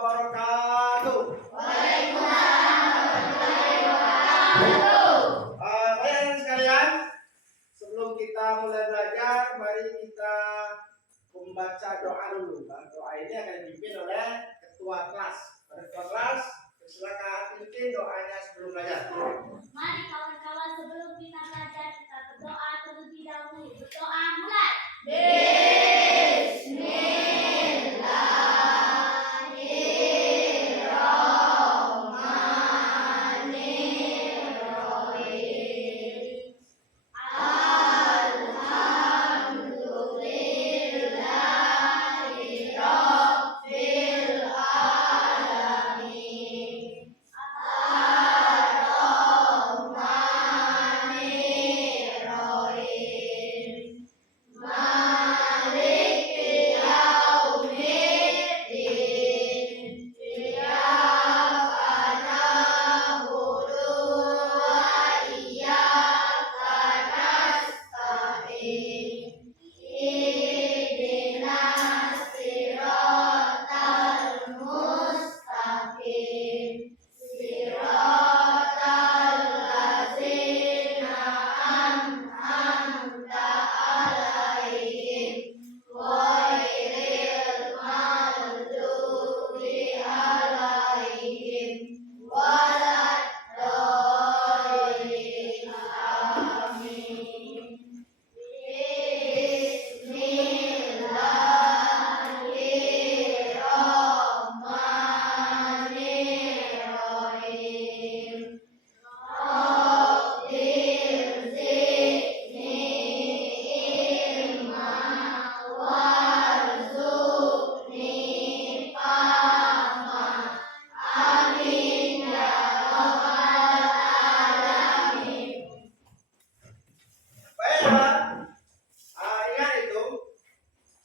wabarakatuh. Waalaikumsalam warahmatullahi wabarakatuh. Baik sekalian, sebelum kita mulai belajar, mari kita membaca doa dulu. Doa ini akan dipimpin oleh ketua kelas. Ketua kelas, silakan pimpin doanya sebelum belajar. Mari kawan-kawan, sebelum kita belajar, kita berdoa terlebih dahulu. Berdoa mulai.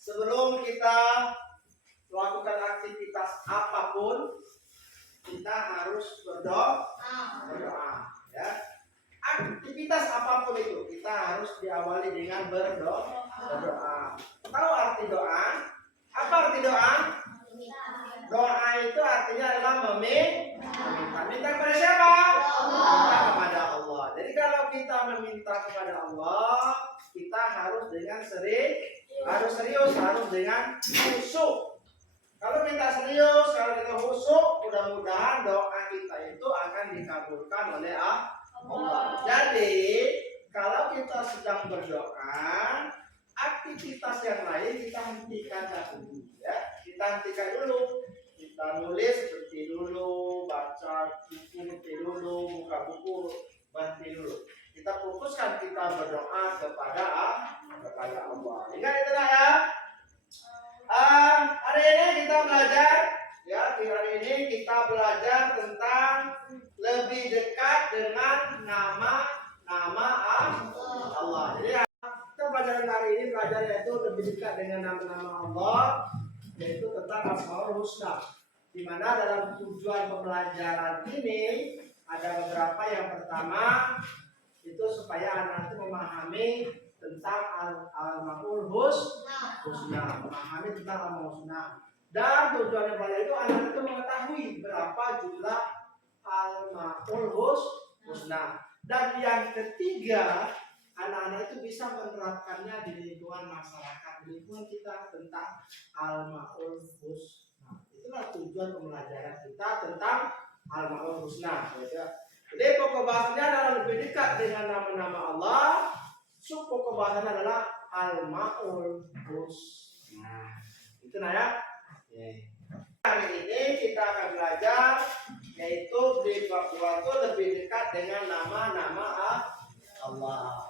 Sebelum kita melakukan aktivitas apapun, kita harus berdoa. Ya. Aktivitas apapun itu kita harus diawali dengan berdoa. Tahu arti doa? Apa arti doa? Doa itu artinya adalah meminta. Minta kepada siapa? Minta kepada Allah. Jadi kalau kita meminta kepada Allah, kita harus dengan serius, harus dengan khusyuk. Kalau kita serius, kalau kita khusyuk, mudah-mudahan doa kita itu akan dikabulkan oleh Allah. Jadi, kalau kita sedang berdoa, aktivitas yang lain kita hentikan dulu, ya. Kita hentikan dulu. Kita nulis berhenti dulu, baca buku berhenti dulu, buka buku berhenti dulu. Kita fokuskan kita berdoa kepada Allah. Ingat itu ya. Hari ini kita belajar, ya. Hari ini kita belajar tentang lebih dekat dengan nama Allah. Jadi kita pelajaran hari ini yaitu lebih dekat dengan nama-nama Allah, yaitu tentang Asmaul Husna. Di mana dalam tujuan pembelajaran ini ada beberapa. Yang pertama itu supaya anak itu memahami tentang Al-Maul Husna, memahami tentang Al-Maul Husna. Dan tujuannya belajar itu anak itu mengetahui berapa jumlah Al-Maul Husna. Dan yang ketiga, anak-anak itu bisa menerapkannya di lingkungan masyarakat, di lingkungan kita tentang Al-Maul Husna. Itulah tujuan pembelajaran kita tentang Al-Maul Husna. Jadi pokok bahasanya adalah lebih dekat dengan nama-nama Allah. Pokok bahasanya adalah Al-Maul Husna. Itu ya. Hari ini kita akan belajar yaitu di bab 2 itu lebih dekat dengan nama-nama Allah.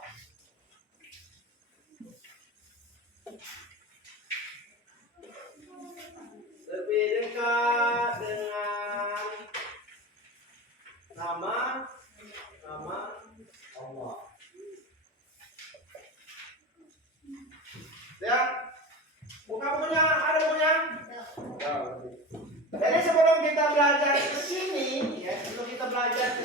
Lebih dekat dengan nama Allah. Ya, bukunya ada bukunya. Jadi sebelum kita belajar ke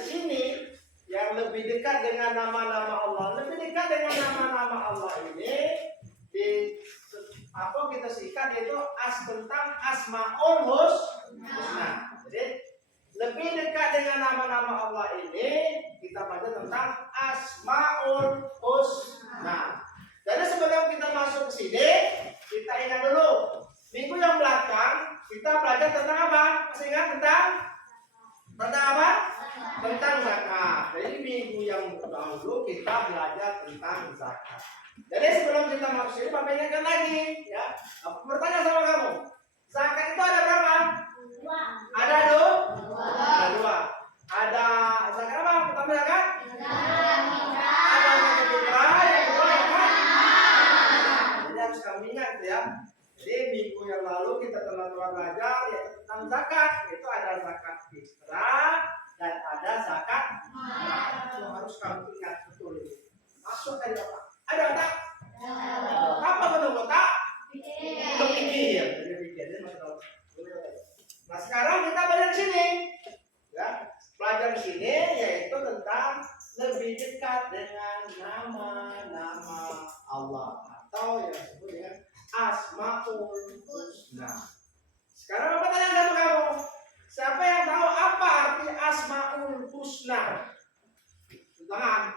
sini, yang lebih dekat dengan nama-nama Allah, lebih dekat dengan nama-nama Allah ini kita singkat yaitu tentang Asmaul Husna. nama Allah ini kita belajar tentang Asmaul Husna. Jadi sebelum kita masuk ke sini, kita ingat dulu. Minggu yang belakang kita belajar tentang apa? Masih ingat tentang apa? Tentang zakat. Jadi minggu yang dahulu kita belajar tentang zakat. Jadi sebelum kita masuk sini, Bapak ingatkan lagi, ya. Aku bertanya sama kamu, zakat itu ada berapa? Dua. Ada dua. Ada dua. Ada zakat apa? Pertama zakat? Ada zakat fitrah, yang kedua zakat. Jadi harus kamu ingat ya. Jadi minggu yang lalu kita telah belajar yaitu tentang zakat. Itu ada zakat fitrah dan ada zakat. Itu harus kamu ingat betul ini. Masuk dari apa? Ada otak? Apa bentuk otak? Berpikir. Jadi pikir. Jadi masuk otak. Nah sekarang kita belajar di sini, ya. Belajar di sini yaitu tentang lebih dekat dengan nama-nama Allah atau yang disebut dengan Asmaul Husna. Sekarang apa tanya sama kamu? Siapa yang tahu apa arti Asmaul Husna? Tangan.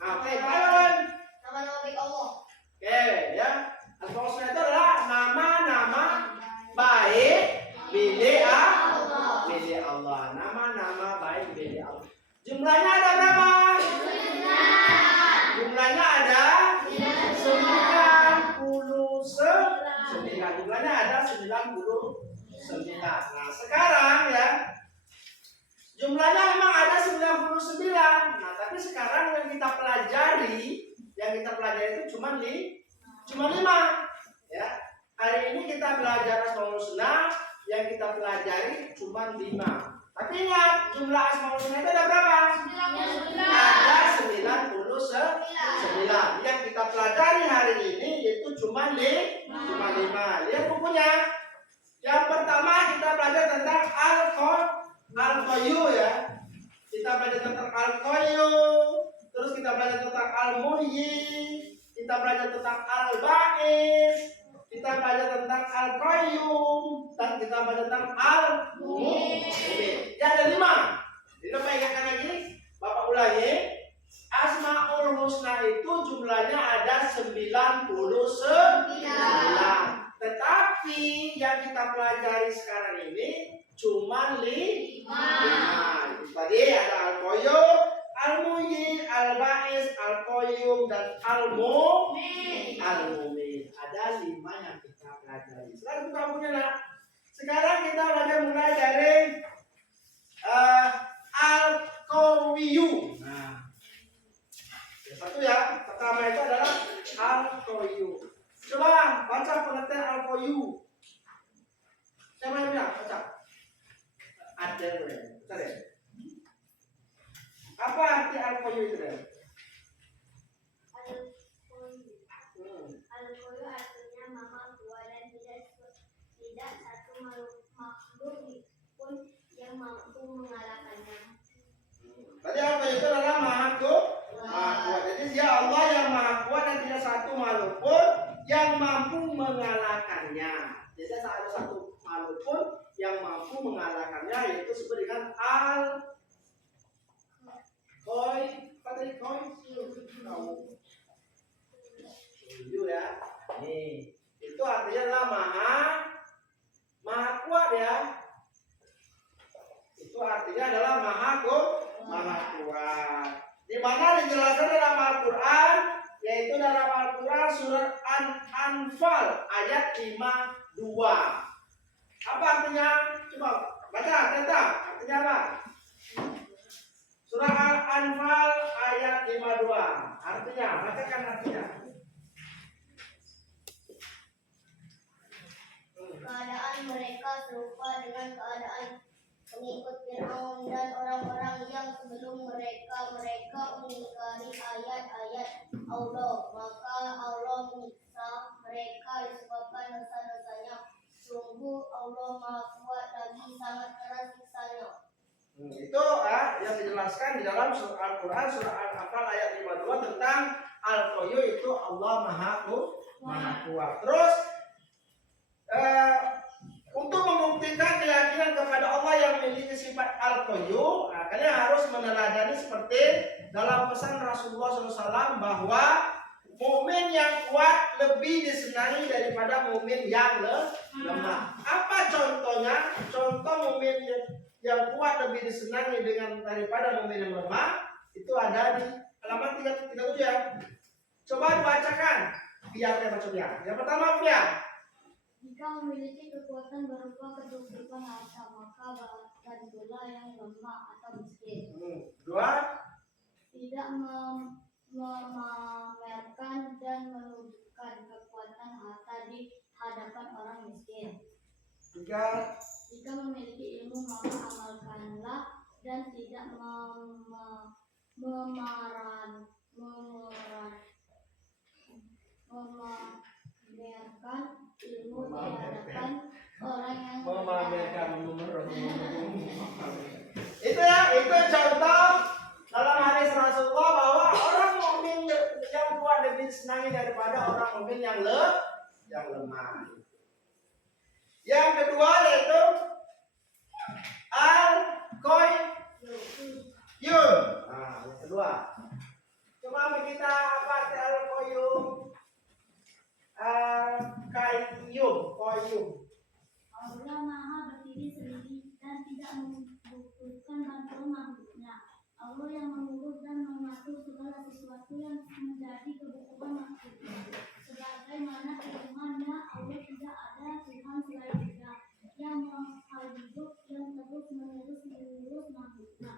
Oke, kawan. Oke, ya. Asmaul Husna itu adalah nama-nama baik milik Allah. Nama-nama baik milik Allah. Jumlahnya ada berapa? Jumlahnya ada 99. Jumlahnya ada 99. Nah, sekarang ya. Jumlahnya memang ada 99. Nah, tapi sekarang yang kita pelajari itu cuma 5. Ya. Hari ini kita belajar Asmaul Husna, yang kita pelajari cuma 5. Tapi ingat, jumlah Asmaul Husna itu ada berapa? Ada 99. Yang kita pelajari hari ini itu cuma 5. Lihat bukunya. Yang pertama kita belajar tentang Al-Qayyu ya. Kita belajar tentang Al-Qayyu, terus kita belajar tentang Al-Muhyi, kita belajar tentang Al-Ba'is, kita belajar tentang Al-Qayyum, dan kita belajar tentang Al-Mu'min. Ya ada 5. Jadi Bapak ingatkan lagi, Bapak ulangi. Asmaul Husna itu jumlahnya ada 99. Tetapi yang kita pelajari sekarang ini cuma 5. Tadi ada Al-Qayyu, Al-Muhyi, Al-Ba'is, Al-Qayyum, dan Al-Mu'min. Ada 5 yang kita pelajari. Sekarang buka bukunya nak. Sekarang kita belajar mulai dari Al-Qayyu. Nah, yang satu ya. Pertama itu adalah Al-Qayyu. Coba baca pengertian Al-Qayyu. Siapa yang bilang? Baca. Ada ya. Baca deh. Apa arti Al-Qayyu itu deh? Al-Qayyu artinya maha kuat dan tidak satu makhluk pun yang mampu mengalahkannya. Tadi Al-Qayyu itu adalah maha kuat. Jadi dia Allah yang maha kuat dan tidak satu makhluk pun yang mampu mengalahkannya. Jadi ada satu makhluk pun yang mampu mengalahkannya, yaitu disebut dengan Al-Qayyu ya. Nih, itu artinya adalah maha kuat ya. Itu artinya adalah maha kuat. Di mana dijelaskan dalam Al-Qur'an, yaitu dalam Al-Qur'an surat An-Anfal ayat 52. Apa artinya? Coba baca, tentang artinya apa? Surah Al-Anfal ayat 52. Artinya, bacakan artinya. Keadaan mereka serupa dengan keadaan pengikut Fir'aun dan orang-orang yang sebelum mereka mengingkari ayat-ayat Allah, maka Allah menyiksa mereka disebabkan dosa-dosanya. Sungguh Allah Maha Kuat lagi sangat keras siksanya. Itu yang dijelaskan di dalam surah Al-Quran surah Al-Anfal ayat 52 tentang Al-Qayyu, itu Allah Maha Kuat. Terus untuk membuktikan keyakinan kepada Allah yang memiliki sifat Al-Qayyu, nah, Makanya harus meneladani seperti dalam pesan Rasulullah SAW bahwa mukmin yang kuat lebih disenangi daripada mukmin yang lemah. Apa contohnya? Contoh mukmin yang kuat lebih disenangi daripada mukmin yang lemah itu ada di halaman 37 ya. Coba dibacakan. Biar kita baca biar. Yang pertama biar. Jika memiliki kekuatan berupa kecukupan harta, maka bantulah yang lemah atau miskin. Dua. Tidak memamerkan dan menunjukkan kekuatan harta di hadapan orang miskin. Tiga. Jika memiliki ilmu, maka amalkanlah dan tidak memamerkan ilmu di hadapan orang yang itu contoh dalam hadis Rasulullah bahwa orang mukmin yang kuat lebih disenangi daripada orang mukmin yang lemah. Yang kedua yaitu al-qayyum. Nah, yang kedua. Coba kita apa arti al-qayyum? Qayyum. Allah Maha berdiri sendiri dan tidak membutuhkan bantuan makhluknya. Allah yang mengurus dan mengatur segala sesuatu yang menjadi kebutuhan makhluknya. Sebagaimana firman-Nya, Allah tidak ada Tuhan selain Dia yang maha hidup yang terus menerus mengurus makhluknya.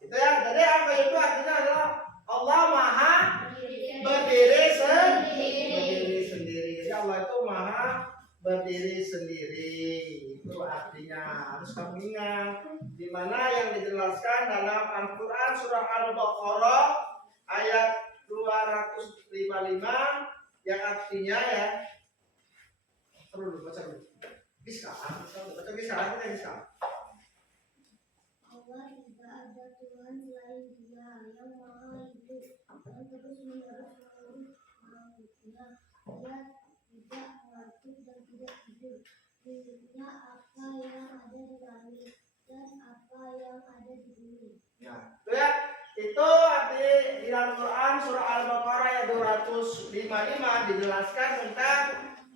Itu ya. Jadi apa itu artinya adalah Allah Maha berdiri sendiri. Jadi Allah itu Maha berdiri sendiri. Itu artinya harus kamu ingat. Di mana yang dijelaskan dalam Al-Quran surah Al-Baqarah ayat 255 yang artinya ya. Baca dulu. Bisa. Allah tidak ada Tuhan selain Dia yang maha hidup dan terus menerus mengurus makhluknya. Dia tidak mengantuk dan tidak tidur. Miliknya apa yang ada di langit dan apa yang ada di bumi. Ya, itu ya. Itu arti di Al-Quran surah Al-Baqarah ayat 255 dijelaskan tentang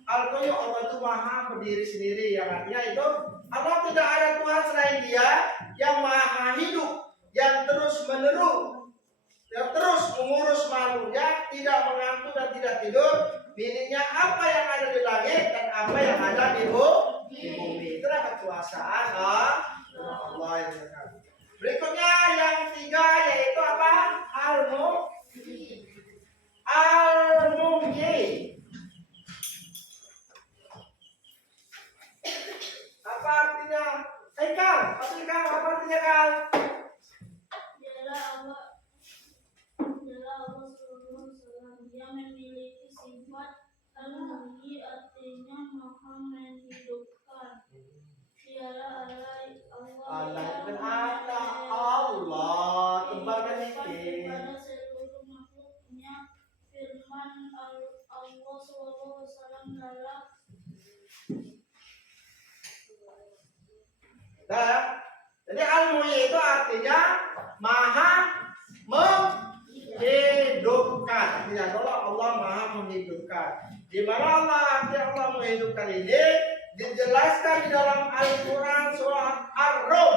Al-Qayyum, Allah itu Maha berdiri sendiri. Yang artinya itu Allah tidak ada Tuhan selain Dia yang Maha hidup, yang terus menerus, yang terus mengurus makhluknya, tidak mengantuk dan tidak tidur. Miliknya apa yang ada di langit dan apa yang ada di bumi. Itulah kekuasaan Allah yang berkata. Berikutnya yang tiga yaitu apa? Al-Muhyi. Apa artinya? Kal, apa artinya Kal? Dialah Allah SWT yang memiliki sifat al-muhyi, artinya maha menghidupkan. Dialah Allah kembangkan ini pada seluruh makhluknya. Firman Allah SWT dalam jadi al-muhyi itu artinya maha menghidupkan. Artinya kalau Allah maha menghidupkan. Di mana Allah menghidupkan ini dijelaskan di dalam Al-Quran surah Ar-Rum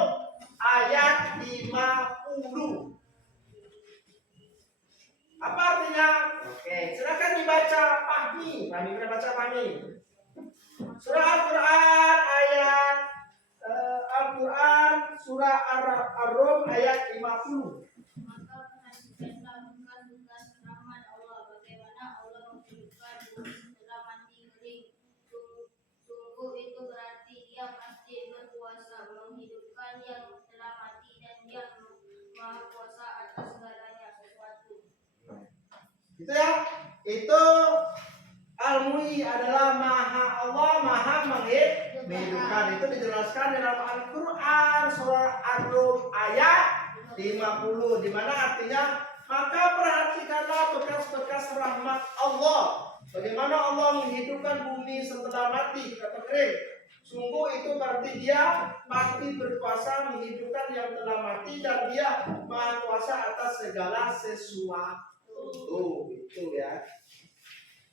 ayat 50. Apa artinya? Oke, silakan dibaca Fahmi. Surah Al-Quran ayat Al-Quran surah Ar-Rum ayat 50. maka perhatikanlah bukan-bukan rahmat Allah, bagaimana Allah menghidupkan bumi setelah mati kering. Sungguh itu berarti Dia pasti berkuasa menghidupkan yang telah mati dan Dia maha kuasa atas segalanya sesuatu. Itu ya. Itu Al-Muhyi adalah Allah maha menghidupkan. Itu dijelaskan dalam Al-Quran surah Ar-Rum ayat 50, di mana artinya maka perhatikanlah bekas-bekas rahmat Allah. Bagaimana Allah menghidupkan bumi setelah mati atau kering. Sungguh itu berarti dia pasti berkuasa menghidupkan yang telah mati dan dia maha kuasa atas segala sesuatu. Itu ya.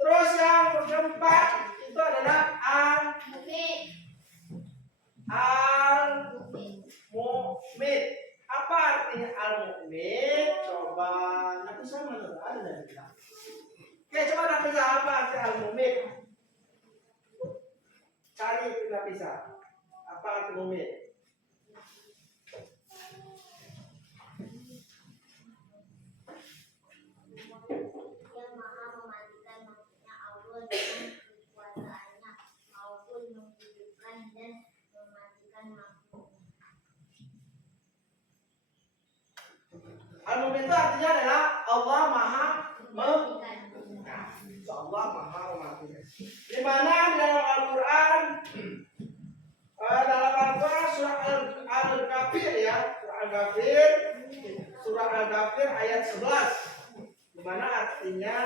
Terus yang keempat itu adalah al-mu'min. Apa artinya al-mu'min? Coba nanti sama ada dari kita. Oke, coba nanti apa arti al-mu'min? Cari tidak bisa. Apa arti mu'min? Yang maha mematikan, maksudnya Allah dengan kekuasaannya maupun menghidupkan dan mematikan makhluknya. Al-mu'min itu artinya adalah Allah maha Mematikan. Allah maha mematikan. Di mana di dalam Al-Quran surah Al-Ghafir ya, surah Al-Ghafir ayat 11. Di mana artinya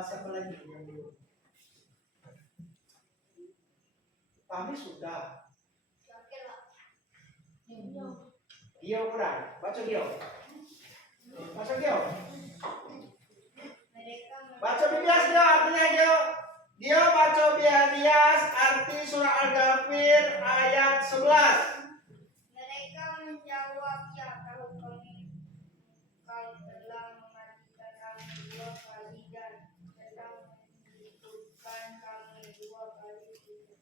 siapa lagi yang dulu? Kami sudah. Gio kurang. Baca Gio. Baca Gio. Baca bias Gio artinya Gio. Dia baca bias arti surah Al-Ghafir ayat 11. Mereka menjawab, ya tahu kami, kau telah mematikan kami 2 kali dan telah menghidupkan kami 2 kali juga.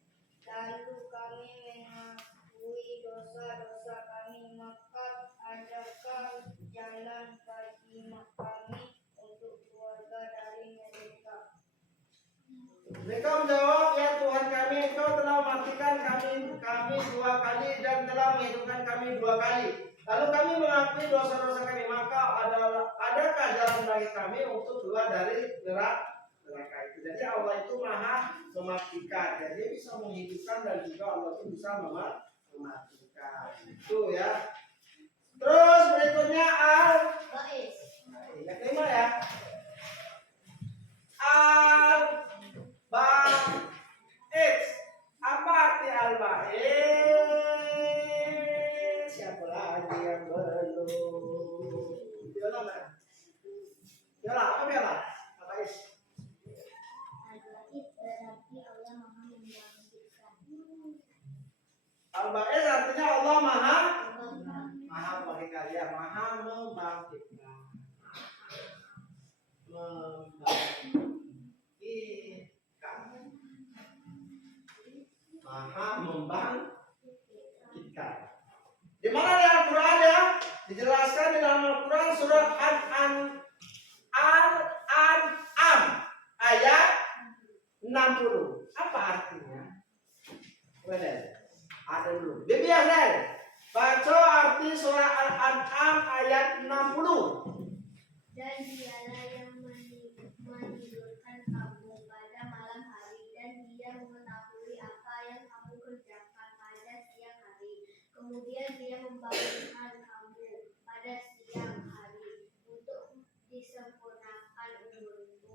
Lalu kami mengakui dosa-dosa kami, maka adakah jalan bagi kami untuk keluarga dari mereka? Mereka menjawab, ya Tuhan kami, Engkau telah mematikan kami 2 kali dan telah menghidupkan kami 2 kali. Lalu kami mengakui dosa-dosa kami, maka adakah jalan bagi kami untuk keluar dari neraka itu. Jadi Allah itu maha mematikan, jadi dia bisa menghidupkan dan juga Allah itu bisa mematikan. Itu ya. Terus berikutnya al-ba'is. Yang kelima ya. Al-ba'is. Apa arti al-ba'is? Siapa lagi yang belum? Biola mana? Biola, apa Biola? Al-ba'is. Al-Ba'is berarti Allah maha membangkitkan. Al-ba'is artinya Allah maha membangkitkan, ya, maha membangkitkan. Maha membangkitkan. Di mana di Al-Quran ya? Dijelaskan di dalam Al-Quran surah Al-An'am ayat 60. Apa artinya? Benar. Ada dulu. Biar deh. Baca arti surah Al-An'am ayat 60. Dan dialah yang menidurkan kamu pada malam hari dan dia mengetahui apa yang kamu kerjakan pada siang hari. Kemudian dia membangunkan kamu pada siang hari untuk disempurnakan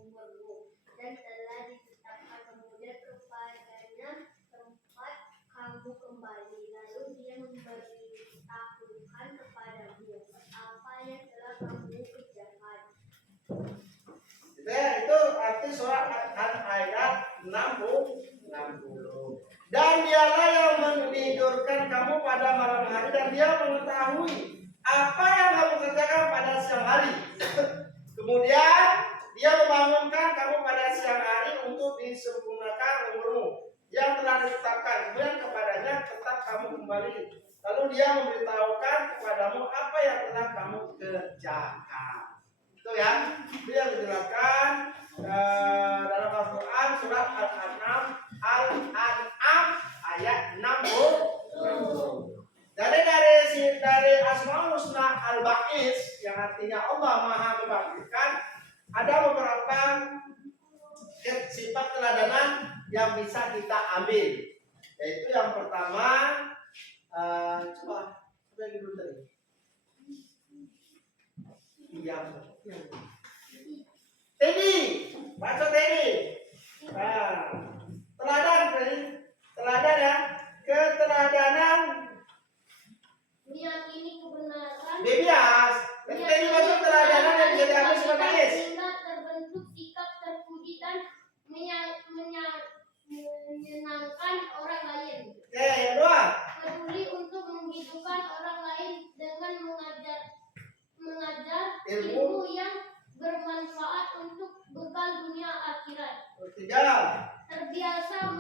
umurmu dan telah ditetapkan kemudian kepadanya tempat kamu kembali. Lalu dia memberitahukan kepadamu apa yang telah kamu kerjakan. Itu arti surah ayat 60. Dan dialah yang menidurkan kamu pada malam hari dan dia mengetahui apa yang kamu kerjakan pada siang hari. Kemudian dia membangunkan kamu pada siang hari untuk disempurnakan umurmu yang telah ditetapkan. Kemudian kepadanya tetap kamu kembali. Lalu dia memberitahukan kepadamu apa yang telah kamu kerjakan. Itu ya, itu yang dijelaskan dalam Al-Quran surat Al-An'am ayat 60. Jadi dari Asmaul Husna Al-Ba'is yang artinya Allah Maha Membangkitkan, ada beberapa sifat teladanan yang bisa kita ambil. Yaitu yang pertama, coba yang dulu tadi. Teddy, baca Teddy. Teladan ya. Keteladanan meyakini kebenaran, Bibias. Ketika dimaksud teladanan yang bisa diambil sebagai is. sehingga terbentuk sikap terpuji dan menyenangkan orang lain. Oke, yang kedua. Peduli untuk menghidupkan orang lain dengan mengajar Ilmu. ilmu yang bermanfaat untuk bekal dunia akhirat. Ketiga. Terbiasa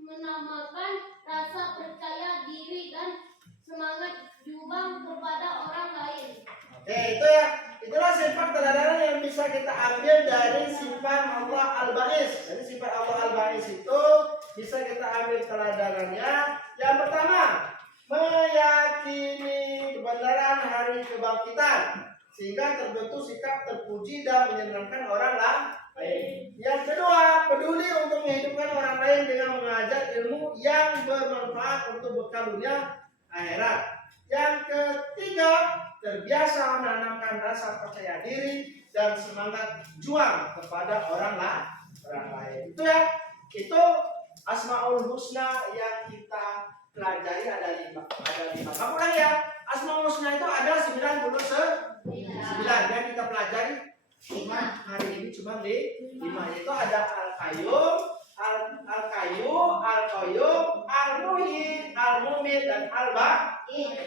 menamakan rasa percaya diri dan semangat juang kepada orang lain. Oke, itu ya. Itulah sifat teladanan yang bisa kita ambil dari sifat Allah Al-Ba'is. Jadi sifat Allah Al-Ba'is itu bisa kita ambil teladanannya. Yang pertama, meyakini kebenaran hari kebangkitan sehingga terbentuk sikap terpuji dan menyenangkan orang lain. Yang kedua, peduli untuk menghidupkan orang lain dengan mengajar ilmu yang bermanfaat untuk bekal dunia akhirat. Yang ketiga, terbiasa menanamkan rasa percaya diri dan semangat juang kepada orang lain. Itu ya, itu Asmaul Husna yang kita pelajari ada lima. Kamu ulang ya, Asmaul Husna itu ada 99 yang kita pelajari. Cuma hari ini cuma 5, yaitu ada Al-Qayyum, Al-Qayyum, Al-Qayyum, Al-Muhyi, Al-Mumit, dan Al-Ba'is.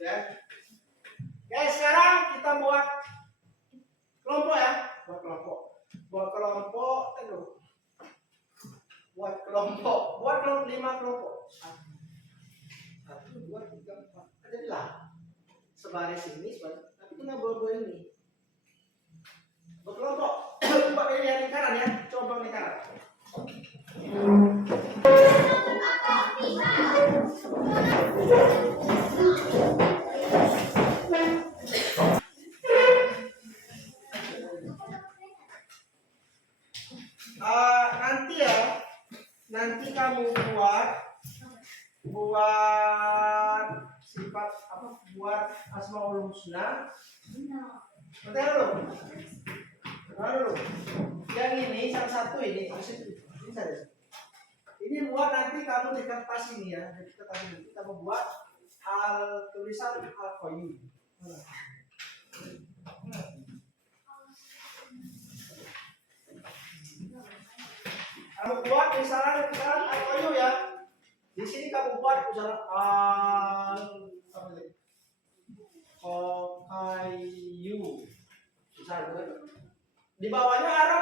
Ya. Oke, sekarang kita buat kelompok ya. Buat kelompok 5 kelompok. 1, 2, 3, 4. Ada 8. Sebaris ini, tapi kena dua ini. Berkelompok. Coba ini yang lingkaran ya. Coba lingkaran. Nanti kamu buat sifat apa? Buat Asmaul Husna. Bentar dulu. Yang ini salah satu ini saja. Ini buat nanti kamu di kertas ini ya. Di kertas ini kita membuat tulisan Al-Qayyum. Kamu buat misalnya Al-Qayyum ya. Di sini kamu buat misalnya Al-Qayyum. Misalnya di bawahnya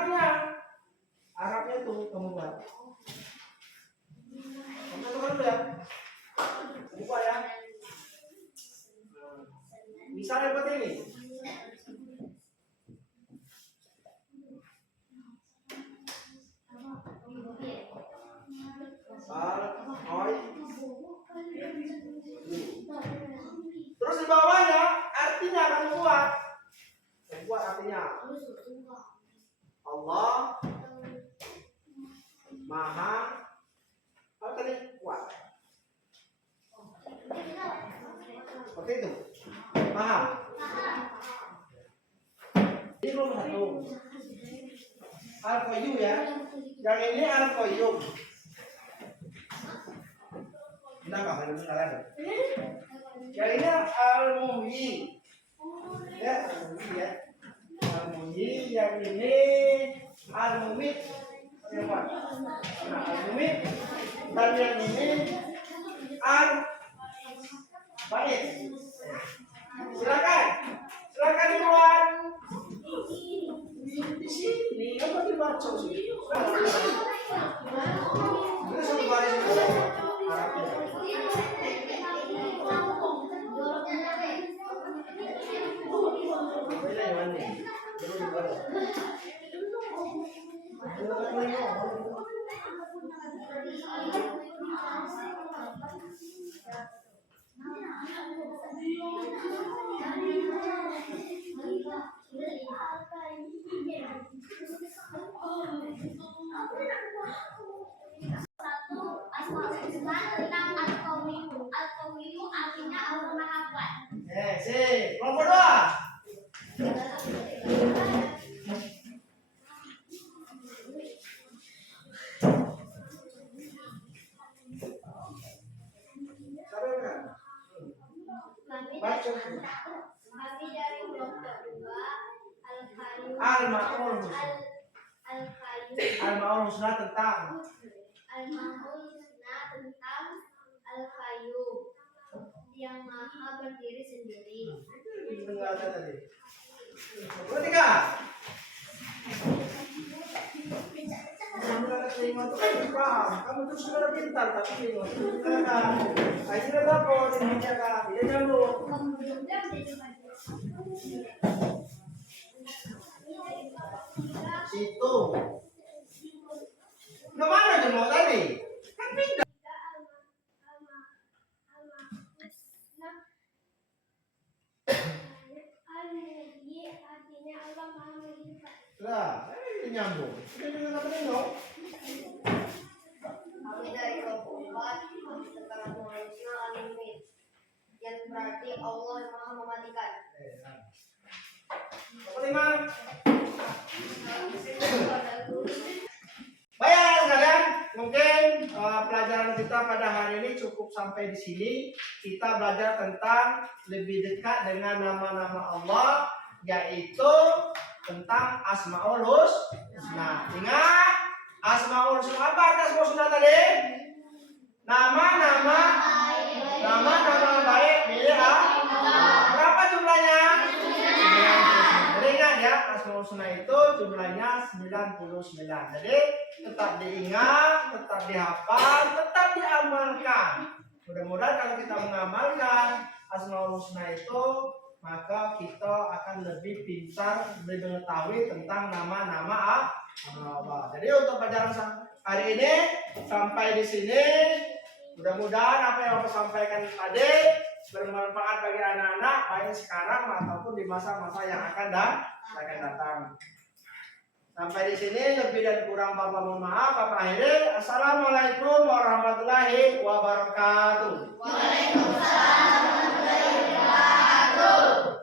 Arabnya tuh kamu buat. Kamu tentukan dulu ya. Buka ya. Misalnya seperti ini. Terus di bawahnya artinya kamu buat. Buat artinya. Allah Maha apa tadi? Kuat. Seperti itu. Paham? Ini belum satu. Al-Qayyum ya. Yang ini Al-Qayyum. Kenapa? Yang ini Al-Muhyi. Ya, Al-Muhyi ya. Al-Muhyi, yang ini Al-Mumit. Yang mana? Nah, Al-Mumit. Dan yang ini Al-Ba'is. Silakan dibuat di sini. Apa dibaca sih? Ini satu baris itu. Al-Qawiyu artinya Allah Maha Kuat. Kelompok 2. Al-Qayyum. Al-Maul Husna tentang Al-Mahul Husna tentang Al-Qayyum yang maha berdiri sendiri. Dengar tadi. Nomor 3. Kamu kata terima itu kamu paham. Kamu tuh sudah pintar tapi bingung. Akhirnya apa? Ini kan dia nyambung. Situ. Kemana jemaah tadi? Kan pindah. Artinya Allah maha menghidupkan. Lah, ini nyambung. Ini juga nggak penting. Kami dari keempat sekarang manusia anumin yang berarti Allah maha mematikan. Nomor 5. Baik sekalian, mungkin pelajaran kita pada hari ini cukup sampai di sini. Kita belajar tentang lebih dekat dengan nama-nama Allah, yaitu tentang Asmaul Husna. Ingat, Asmaul Husna apa arti Asmaul Husna tadi? Nama-nama baik milik Allah. Berapa jumlahnya? 99. Jadi ingat ya, Asmaul Husna itu jumlahnya 99. Jadi tetap diingat, tetap dihafal, tetap diamalkan. Mudah-mudahan kalau kita mengamalkan Asmaul Husna itu, maka kita akan lebih pintar, lebih mengetahui tentang nama-nama Allah. Jadi untuk pelajaran hari ini sampai di sini. Mudah-mudahan apa yang aku sampaikan tadi bermanfaat bagi anak-anak baik sekarang ataupun di masa-masa yang akan datang. Sampai di sini lebih dan kurang Bapak mohon maaf. Bapak akhiri. Assalamualaikum warahmatullahi wabarakatuh. Waalaikumsalam warahmatullahi wabarakatuh.